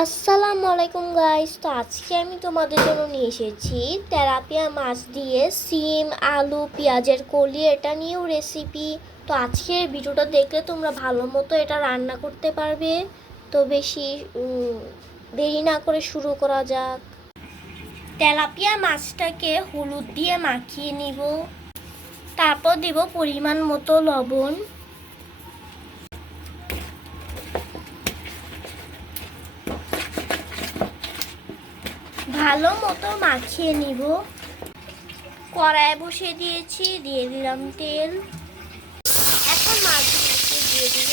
আসসালামু আলাইকুম গাইস তো আজকে আমি তোমাদের জন্য নিয়ে এসেছি তেলাপিয়া মাছ দিয়ে সিম, আলু, পেঁয়াজের কলি, এটা নিয়েও রেসিপি তো আজকের ভিডিওটা দেখলে তোমরা ভালো মতো এটা রান্না করতে পারবে। তো বেশি দেরি না করে শুরু করা যাক। তেলাপিয়া মাছটাকে হলুদ দিয়ে মাখিয়ে নিব। তারপর দেব পরিমাণ মতো লবণ। ভালো মতো মাখিয়ে নিব। কড়ায় বসিয়ে দিয়েছি, দিয়ে দিলাম তেল। এখন মাছগুলোকে দিয়ে দিব।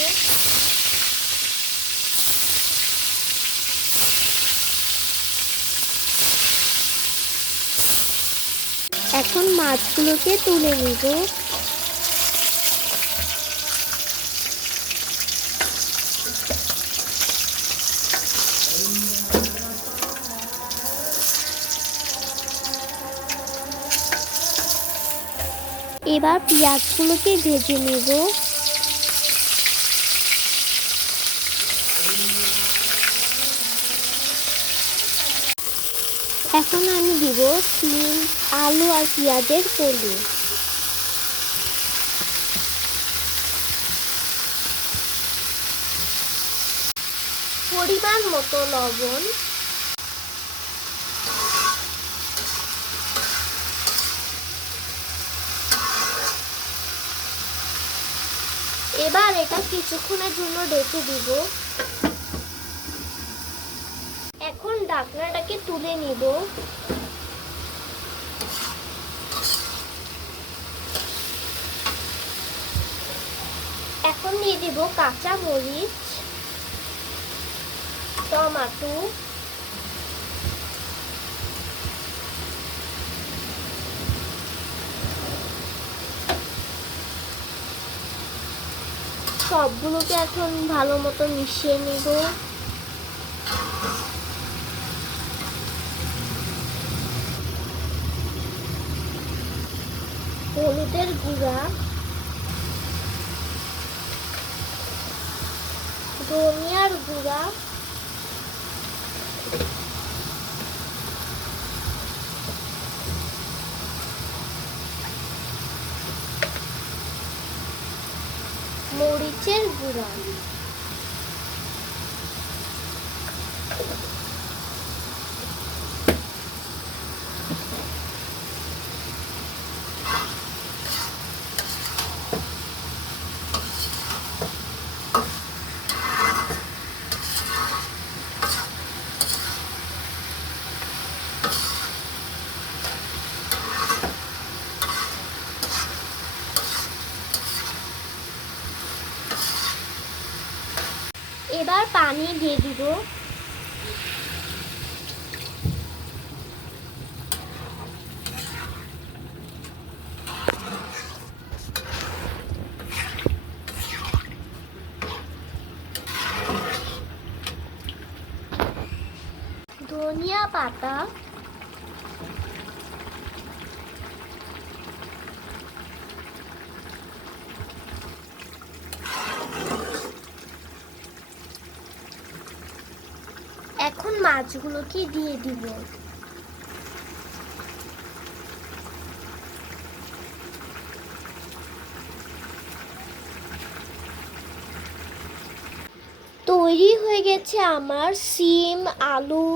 এখন মাছগুলোকে তুলে নিব। এবার পেঁয়াজগুলোকে ভেজে নেব। এখন আমি দিব সিম আলু আর পেঁয়াজের কলি পরিমাণ মতো লবণ। এবার এটা কিছুক্ষণের জন্য ঢেকে দিব। এখন ঢাকনাটাকে তুলে নিব। এখন নিয়ে দিব কাঁচা মরিচ, টমাটো সবগুলোকে এখন ভালো মতো মিশিয়ে নিব। হলুদের গুঁড়া। ধনিয়ার গুঁড়া। মরিচের গুঁড়া। এবার পানি দিয়ে দিব। ধনিয়া পাতা এখন মাছগুলোকে দিয়ে দিব। তৈরি হয়ে গেছে আমার সিম, আলু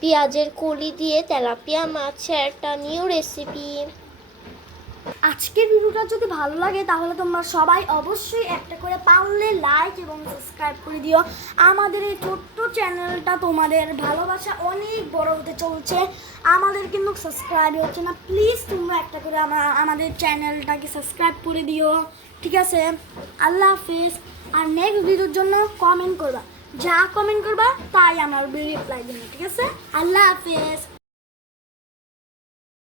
পেঁয়াজের কলি দিয়ে তেলাপিয়া মাছের একটা নিউ রেসিপি আজকের ভিডিওটা যদি ভালো লাগে, তাহলে তোমরা সবাই অবশ্যই একটা করে পারলে লাইক এবং সাবস্ক্রাইব করে দিও। আমাদের এই ছোট্ট চ্যানেলটা তোমাদের ভালোবাসা অনেক বড় হতে চলছে। আমাদের কিন্তু সাবস্ক্রাইব হচ্ছে না। প্লিজ তোমরা একটা করে আমা- আমাদের চ্যানেলটাকে সাবস্ক্রাইব করে দিও। ঠিক আছে? আল্লাহ হাফেজ। আর নেক্সট ভিডিওর জন্য কমেন্ট করবা। যা কমেন্ট করবা, তাই আমার রিপ্লাই দেবো। ঠিক আছে? আল্লাহ হাফিজ।